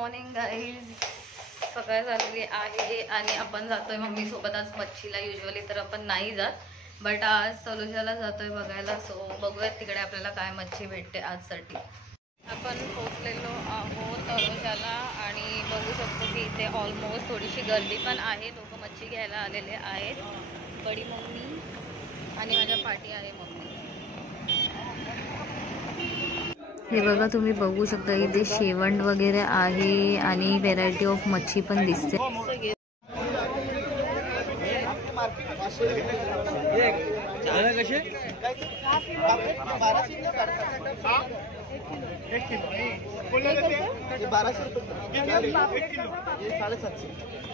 Morning guys. सकाळ झालेली आहे आणि आपण जातोय मम्मी सोबत आज मच्छीला. युजली तर आपण नाही जात, बट आज तलोजाला जातोय बघायला. सो बघूयात तिकडे आपल्याला काय मच्छी भेटते आजसाठी. आपण पोचलेलो आहोत तलोजाला आणि बघू शकतो की इथे ऑलमोस्ट थोडीशी गर्दी पण आहे. लोक मच्छी घ्यायला आलेले आहेत. बडी मम्मी आणि माझ्या पाठी आहे मम्मी. हे बघा, तुम्ही बघू शकता इथे शेवंड वगैरे आहे आणि व्हेरायटी ऑफ मच्छी पण दिसते.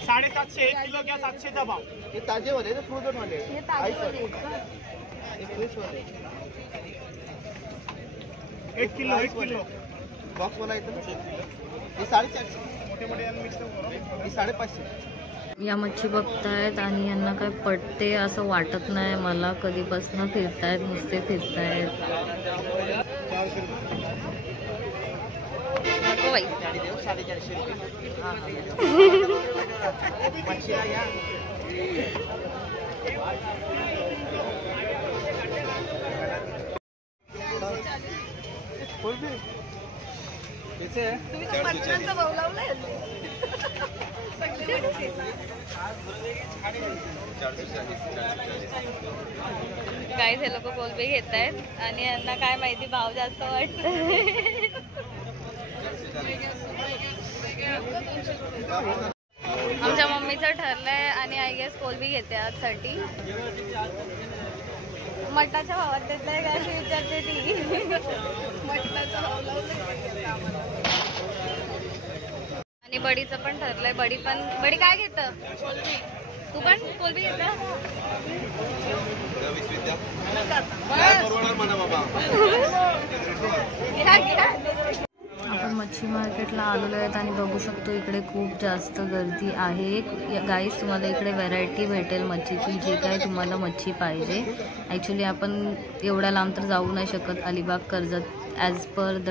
साडेसातशे 1 किलो क्या 700चा भाव. हे ताजे वाले ना, फ्रोझन वाले. हे ताजे वाले फ्रेश वाले. 1 किलो बॉक्स वाला येतं. हे 450. मोठे मोठे मिक्स हे 550. या मच्छी बघतायत आणि यांना काय पटते असं वाटत नाही मला. कधीपासून फिरतायत, नुसते फिरतायत. नको बाई. 450 मच्छीला या. काय हे लोक कोलबी घेत आहेत आणि यांना काय माहिती भाव जास्त वाटत. आमच्या मम्मीचं ठरलंय आणि आय गेस कोलबी घेते आजसाठी. मटणाच्या भावात देतलाय काय अशी विचारते ती. मटणाचा भाव लावलाय. आणि बडीचं पण ठरलंय. बडी काय घेत? तू पण कोलबी घेत? आपण मच्छी मार्केटला आलेलो आहेत आणि बघू शकतो इकडे खूप जास्त गर्दी आहे. गाईस, तुम्हाला इकडे व्हरायटी भेटेल मच्छीची, जे काय तुम्हाला मच्छी पाहिजे. ॲक्च्युली आपण एवढ्या लांब तर जाऊ नाही शकत, Alibag Karjat as per the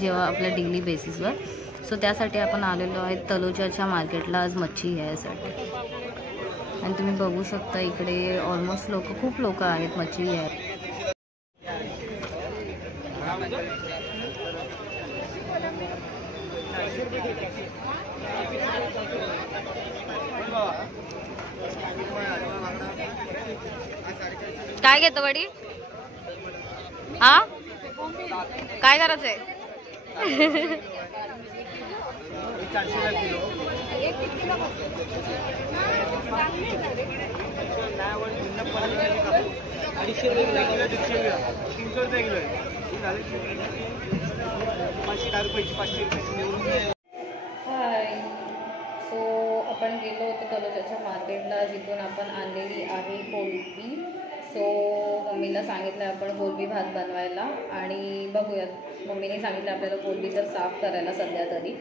जेव्हा आपल्या डेली बेसिसवर. सो त्यासाठी आपण आलेलो आहे तलोजाच्या मार्केटला आज मच्छी घ्यायसाठी. आणि तुम्ही बघू शकता इकडे ऑलमोस्ट खूप लोक आहेत मच्छी घ्यायला. काय घेतो बडी? हा, काय करायचंय? 400 किलो. हाय. सो आपण गेलो होतो तलोजाच्या मार्केटला, जिथून आपण आणलेली आहे कोलबी. सो मम्मीला सांगितलं आपण कोलबी भात बनवायला आणि बघूयात. मम्मीने सांगितलं आपल्याला कोलबी तर साफ करायला सध्या तरी,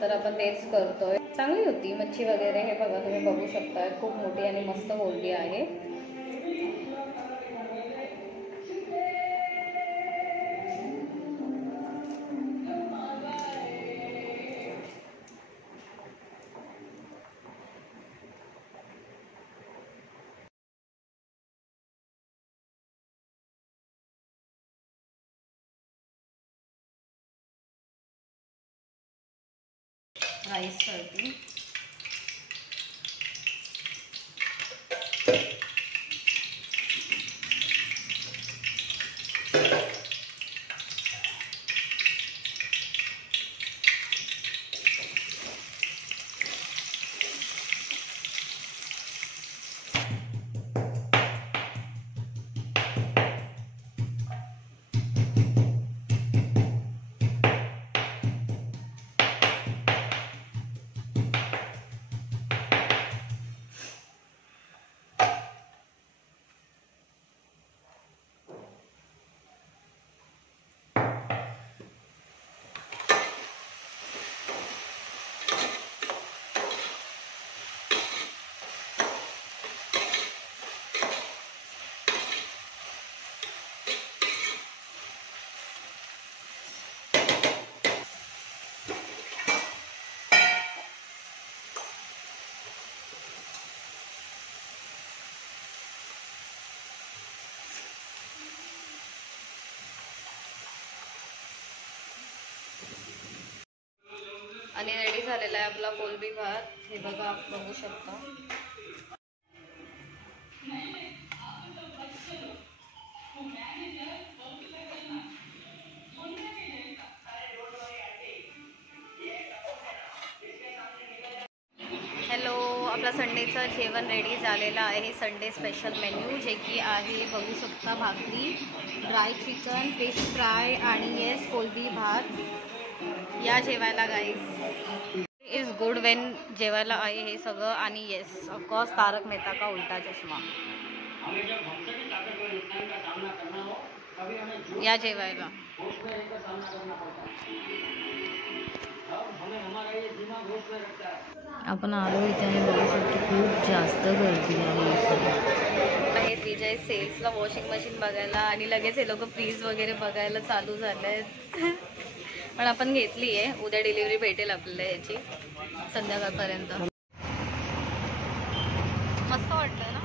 तर आपण तेच करतोय. चांगली होती मच्छी वगैरे. हे बघा, तुम्ही बघू शकता खूप मोठी आणि मस्त कोलबी आहे. राईससाठी आलेला आहे आपला कोलबी भात. हे बघा, आपण बघू शकता. हॅलो, आपला संडेचं जेवण रेडी झालेलं आहे. संडे स्पेशल मेन्यू जे की आहे बघू शकता, भाकरी, ड्राय चिकन, फिश फ्राय आणि येस कोलबी भात. या जेवायला गाईज. इज गुड वेन जेवायला आहे हे सगळं. आणि येस ऑफकोर्स तारक मेहता का उल्टा चष्मा. या जेवायला. आपण आलो इथे आणि बघू शकतो खूप जास्त गर्दी आहे. विजय सेल्सला वॉशिंग मशीन बघायला आणि लगेच हे लोक फ्रीज वगैरे बघायला चालू झाले आहेत. पण आपण घेतली आहे. उद्या डिलिव्हरी भेटेल आपल्याला याची संध्याकाळपर्यंत. मस्त वाटलं ना.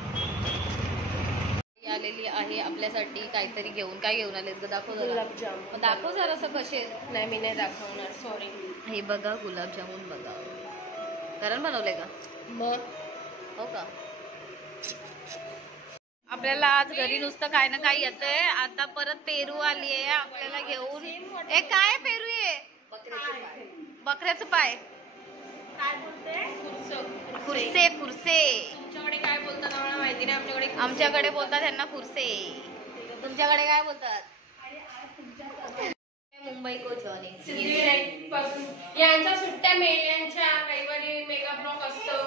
आलेली आहे आपल्यासाठी काहीतरी घेऊन. काय घेऊन आलेस ग? दाखव जरा. गुलाबजाम दाखव जरा. असं कसे? नाही, मी नाही दाखवणार, सॉरी. हे बघा, गुलाबजामुन बघा. घरात बनवले का? मग हो का? आपल्याला आज घरी नुसतं काय ना काय येतंय. आता परत पेरू आली आहे आपल्याला घेऊन. ए काय पेरू आहे? बकऱ्याचं पाय. काय बोलते? खुर्से. खुर्से तुमच्याकडे काय बोलतात आम्हाला माहिती नाही. आमच्याकडे बोलतात त्यांना खुर्से. तुमच्याकडे काय बोलतात? मुंबई को जॉनी पासून यांच्या सुट्ट्या मेल्यांच्या रविवारी मेगा ब्लॉक असतो.